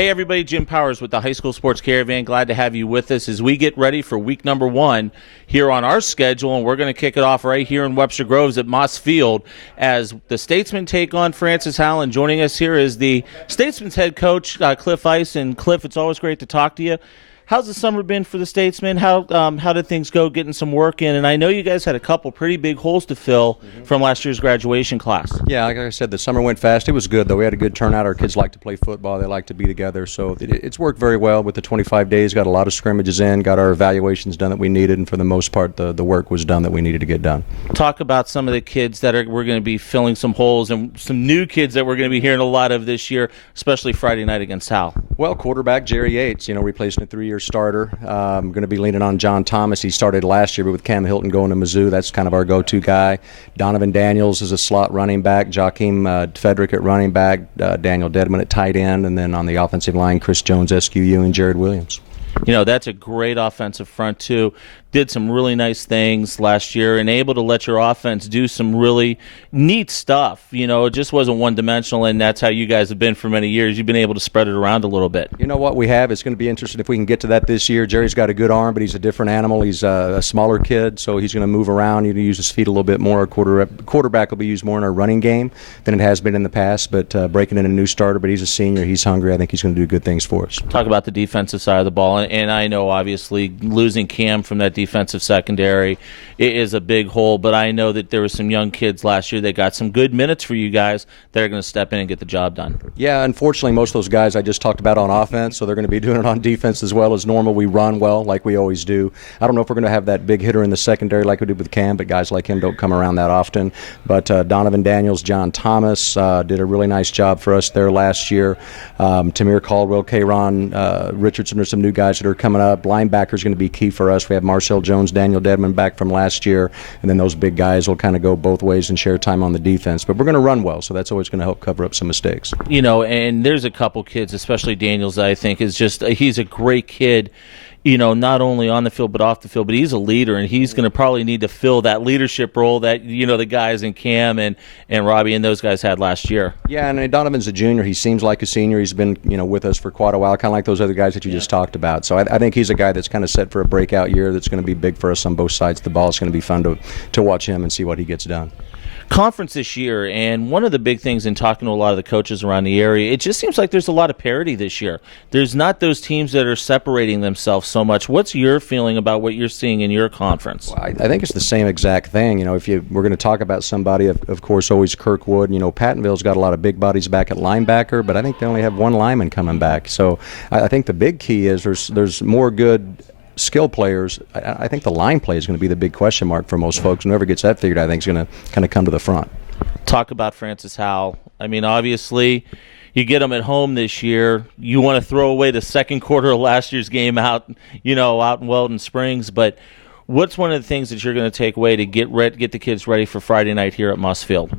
Hey everybody, Jim Powers with the High School Sports Caravan. Glad to have you with us as we get ready for week number 1 here on our schedule, and we're going to kick it off right here in Webster Groves at Moss Field as the Statesmen take on Francis Howell. And joining us here is the Statesmen's head coach, Cliff Ice. And Cliff, it's always great to talk to you. How's the summer been for the Statesmen? How did things go getting some work in? And I know you guys had a couple pretty big holes to fill from last year's graduation class. Yeah, like I said, the summer went fast. It was good, though. We had a good turnout. Our kids like to play football. They like to be together. So it's worked very well with the 25 days. Got a lot of scrimmages in, got our evaluations done that we needed, and for the most part, the work was done that we needed to get done. Talk about some of the kids that we're going to be filling some holes and some new kids that we're going to be hearing a lot of this year, especially Friday night against Howell. Well, quarterback Jerry Yates, replacing a 3-year starter. I'm going to be leaning on John Thomas. He started last year, but with Cam Hilton going to Mizzou, that's kind of our go-to guy. Donovan Daniels is a slot running back. Joaquim Federick at running back. Daniel Dedman at tight end. And then on the offensive line, Chris Jones, SQU, and Jared Williams. That's a great offensive front, too. Did some really nice things last year and able to let your offense do some really neat stuff. It just wasn't one-dimensional, and that's how you guys have been for many years. You've been able to spread it around a little bit. You know what we have? It's going to be interesting if we can get to that this year. Jerry's got a good arm, but he's a different animal. He's a smaller kid, so he's going to move around. He'll use his feet a little bit more. Our quarterback will be used more in our running game than it has been in the past, but breaking in a new starter, but he's a senior. He's hungry. I think he's going to do good things for us. Talk about the defensive side of the ball, and I know, obviously, losing Cam from that defensive secondary is a big hole, but I know that there were some young kids last year that got some good minutes for you guys that are going to step in and get the job done. Yeah, unfortunately, most of those guys I just talked about on offense, so they're going to be doing it on defense as well as normal. We run well like we always do. I don't know if we're going to have that big hitter in the secondary like we did with Cam, but guys like him don't come around that often. But Donovan Daniels, John Thomas did a really nice job for us there last year. Tamir Caldwell, K-Ron Richardson are some new guys that are coming up. Linebacker is going to be key for us. We have Marcel Jones, Daniel Dedman back from last year, and then those big guys will kind of go both ways and share time on the defense. But we're going to run well, so that's always going to help cover up some mistakes. And there's a couple kids, especially Daniels, that I think he's a great kid, not only on the field but off the field, but he's a leader, and he's going to probably need to fill that leadership role that, the guys in Cam and Robbie and those guys had last year. Yeah, and Donovan's a junior. He seems like a senior. He's been, with us for quite a while, kind of like those other guys that you just talked about. So I think he's a guy that's kind of set for a breakout year that's going to be big for us on both sides of the ball. It's going to be fun to watch him and see what he gets done. Conference this year, and one of the big things in talking to a lot of the coaches around the area, it just seems like there's a lot of parity this year. There's not those teams that are separating themselves so much. What's your feeling about what you're seeing in your conference? Well, I think it's the same exact thing. If we're going to talk about somebody, of course, always Kirkwood. Pattonville's got a lot of big bodies back at linebacker, but I think they only have one lineman coming back. So I think the big key is there's more good skill players. I think the line play is going to be the big question mark for most folks. Whoever gets that figured, I think, is going to kind of come to the front. Talk about Francis Howell. I mean, obviously, you get them at home this year. You want to throw away the second quarter of last year's game out in Weldon Springs. But what's one of the things that you're going to take away to get the kids ready for Friday night here at Moss Field?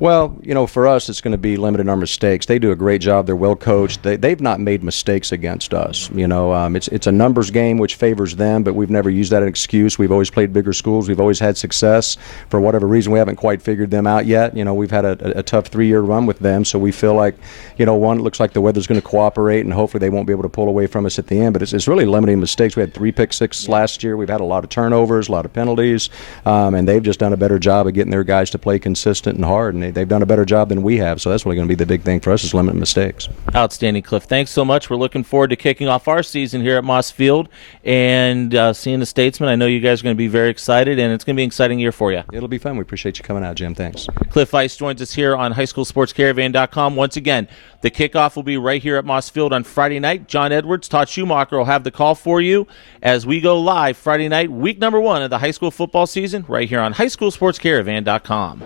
Well, for us, it's going to be limiting our mistakes. They do a great job. They're well coached. They've not made mistakes against us. It's a numbers game which favors them, but we've never used that as an excuse. We've always played bigger schools. We've always had success. For whatever reason, we haven't quite figured them out yet. We've had a tough 3-year run with them, so we feel like, one, it looks like the weather's going to cooperate, and hopefully they won't be able to pull away from us at the end. But it's really limiting mistakes. We had 3 pick-sixes last year. We've had a lot of turnovers, a lot of penalties, and they've just done a better job of getting their guys to play consistent and hard, and they've done a better job than we have. So that's really going to be the big thing for us is limiting mistakes. Outstanding, Cliff. Thanks so much. We're looking forward to kicking off our season here at Moss Field and seeing the Statesmen. I know you guys are going to be very excited, and it's going to be an exciting year for you. It'll be fun. We appreciate you coming out, Jim. Thanks. Cliff Ice joins us here on highschoolsportscaravan.com. Once again, the kickoff will be right here at Moss Field on Friday night. John Edwards, Todd Schumacher will have the call for you as we go live Friday night, week number 1 of the high school football season, right here on highschoolsportscaravan.com.